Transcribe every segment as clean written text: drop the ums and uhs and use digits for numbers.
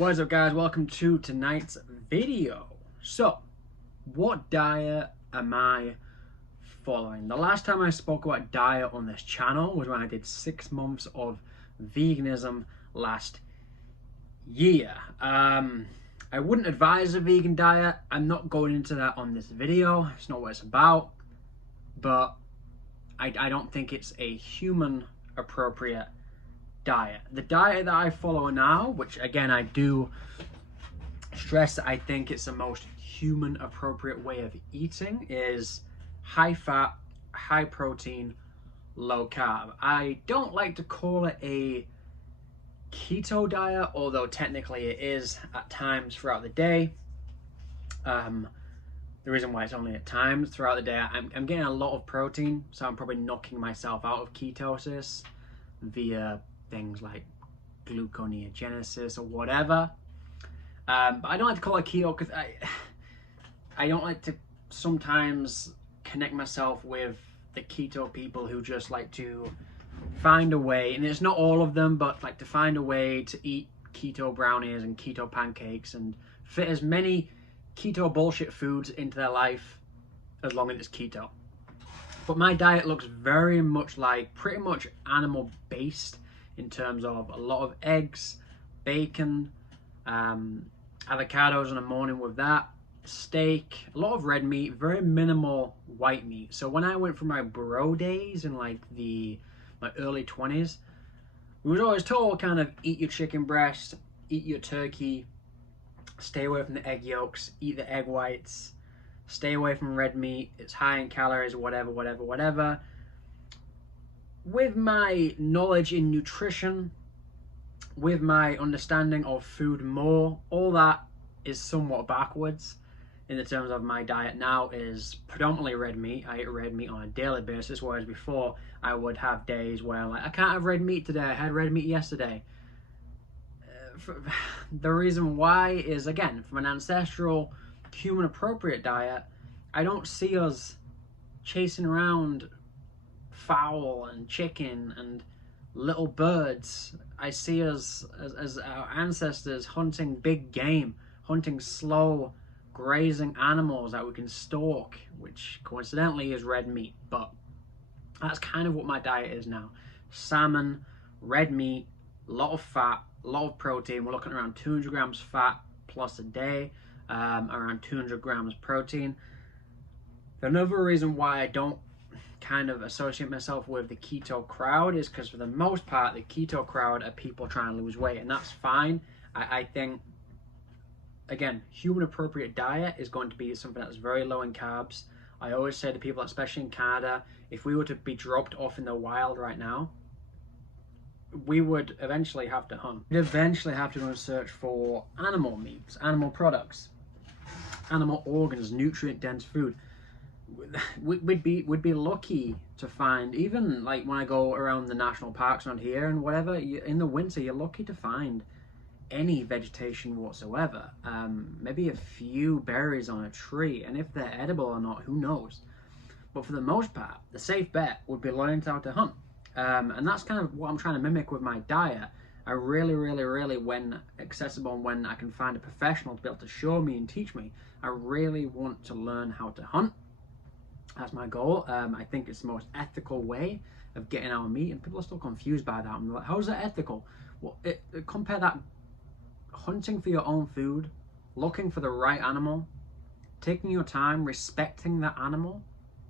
What is up, guys? Welcome to tonight's video. So, what diet am I following? The last time I spoke about diet on this channel was when I did 6 months of veganism last year. I wouldn't advise a vegan diet. I'm not going into that on this video. It's not what it's about. But I don't think it's a human appropriate diet. The diet that I follow now, which again I do stress that I think it's the most human appropriate way of eating, is high fat, high protein, low carb. I don't like to call it a keto diet, although technically it is at times throughout the day. The reason why it's only at times throughout the day, I'm getting a lot of protein, so I'm probably knocking myself out of ketosis via things like gluconeogenesis or whatever. But I don't like to call it keto because I don't like to sometimes connect myself with the keto people who just like to find a way, and it's not all of them, but like to find a way to eat keto brownies and keto pancakes and fit as many keto bullshit foods into their life as long as it's keto. But my diet looks very much like pretty much animal based in terms of a lot of eggs, bacon, avocados in the morning with that, steak, a lot of red meat, very minimal white meat. So when I went for my bro days in like my early 20s, we was always told kind of eat your chicken breast, eat your turkey, stay away from the egg yolks, eat the egg whites, stay away from red meat, it's high in calories, whatever. With my knowledge in nutrition, with my understanding of food more, all that is somewhat backwards in the terms of my diet now is predominantly red meat. I eat red meat on a daily basis, whereas before I would have days where I'm like, I can't have red meat today, I had red meat yesterday. The reason why is, again, from an ancestral human appropriate diet, I don't see us chasing around fowl and chicken and little birds. I see us as our ancestors hunting big game, hunting slow grazing animals that we can stalk, which coincidentally is red meat. But that's kind of what my diet is now. Salmon, red meat, a lot of fat, a lot of protein. We're looking at around 200 grams fat plus a day, around 200 grams protein. Another reason why I don't kind of associate myself with the keto crowd is because for the most part the keto crowd are people trying to lose weight, and that's fine. I think, again, human appropriate diet is going to be something that's very low in carbs. I always say to people, especially in Canada, if we were to be dropped off in the wild right now, we would eventually have to hunt. We'd eventually have to go and search for animal meats, animal products, animal organs, nutrient-dense food. We'd be lucky to find, even like when I go around the national parks around here and whatever, in the winter you're lucky to find any vegetation whatsoever. Maybe a few berries on a tree, and if they're edible or not, who knows. But for the most part, the safe bet would be learning how to hunt. And that's kind of what I'm trying to mimic with my diet. I really, when accessible and when I can find a professional to be able to show me and teach me, I really want to learn how to hunt. That's my goal. I think it's the most ethical way of getting our meat, and people are still confused by that. I'm like, how is that ethical? Well, compare that hunting for your own food, looking for the right animal, taking your time, respecting that animal,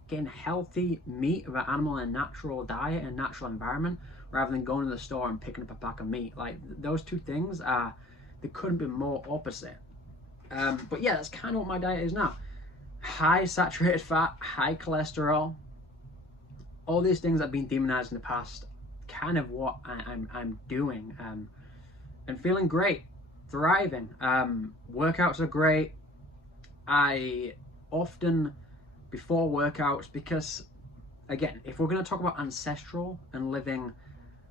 getting healthy meat of an animal in a natural diet and natural environment, rather than going to the store and picking up a pack of meat. Like, those two things they couldn't be more opposite. But yeah, that's kind of what my diet is now. High saturated fat, high cholesterol, all these things that have been demonized in the past, kind of what I'm doing, and feeling great, thriving. Workouts are great. I often, before workouts, because again, if we're going to talk about ancestral and living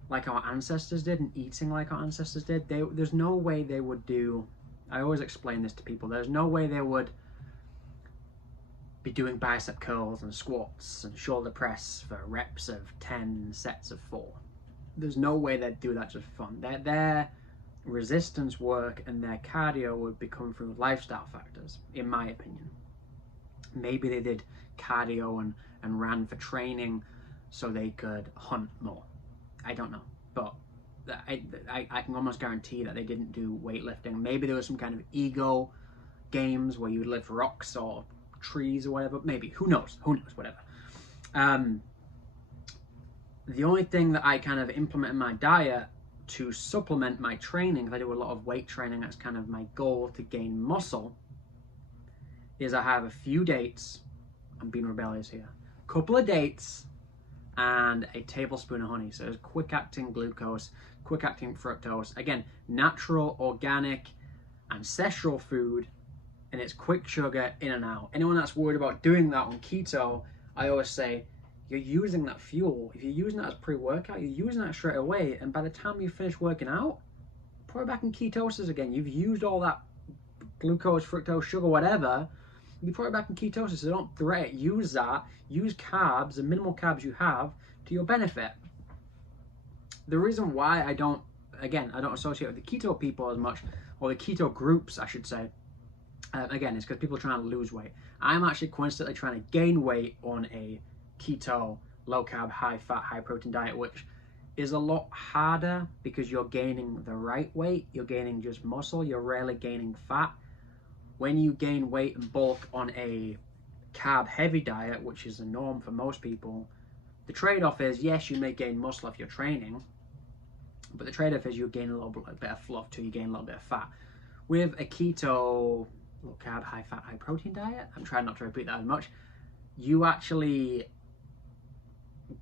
like our ancestors did and eating like our ancestors did, there's no way they would do, I always explain this to people, there's no way they would be doing bicep curls and squats and shoulder press for reps of 10 sets of 4. There's no way they'd do that just for fun. Their resistance work and their cardio would become through lifestyle factors, in my opinion. Maybe they did cardio and ran for training so they could hunt more. I don't know. But I can almost guarantee that they didn't do weightlifting. Maybe there was some kind of ego games where you would lift rocks or trees or whatever. Maybe. Who knows? Who knows? Whatever. The only thing that I kind of implement in my diet to supplement my training, because I do a lot of weight training, that's kind of my goal to gain muscle, is I have a few dates. I'm being rebellious here. A couple of dates and a tablespoon of honey. So it's quick acting glucose, quick acting fructose. Again, natural, organic, ancestral food, and it's quick sugar in and out. Anyone that's worried about doing that on keto, I always say, you're using that fuel. If you're using that as pre-workout, you're using that straight away, and by the time you finish working out, put it back in ketosis again. You've used all that glucose, fructose, sugar, whatever. You put it back in ketosis, so don't threat it. Use that. Use carbs, the minimal carbs you have, to your benefit. The reason why I don't associate with the keto people as much, or the keto groups, I should say, again, it's because people are trying to lose weight. I'm actually constantly trying to gain weight on a keto, low carb, high fat, high protein diet, which is a lot harder because you're gaining the right weight. You're gaining just muscle. You're rarely gaining fat. When you gain weight and bulk on a carb heavy diet, which is the norm for most people, the trade-off is, yes, you may gain muscle if you're training, but the trade-off is you gain a little bit of fluff too. You gain a little bit of fat. With a keto, low carb, high fat, high protein diet, I'm trying not to repeat that as much, you actually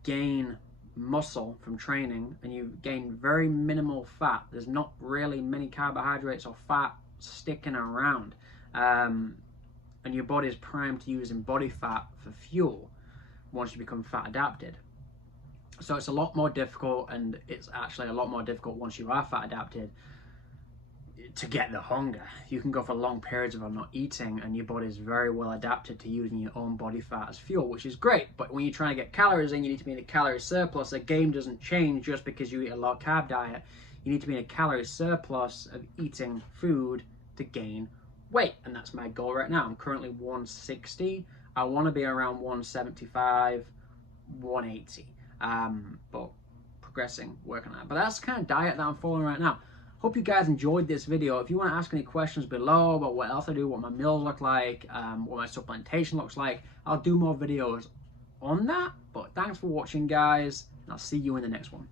gain muscle from training and you gain very minimal fat. There's not really many carbohydrates or fat sticking around, and your body is primed to using body fat for fuel once you become fat adapted. So it's a lot more difficult, and it's actually a lot more difficult once you are fat adapted to get the hunger. You can go for long periods of not eating and your body is very well adapted to using your own body fat as fuel, which is great. But when you're trying to get calories in, you need to be in a calorie surplus. The game doesn't change just because you eat a low carb diet. You need to be in a calorie surplus of eating food to gain weight, and that's my goal right now. I'm currently 160. I want to be around 175, 180, but progressing, working on that. But that's the kind of diet that I'm following right now. Hope you guys enjoyed this video. If you want to ask any questions below about what else I do, what my meals look like, what my supplementation looks like, I'll do more videos on that. But thanks for watching, guys, and I'll see you in the next one.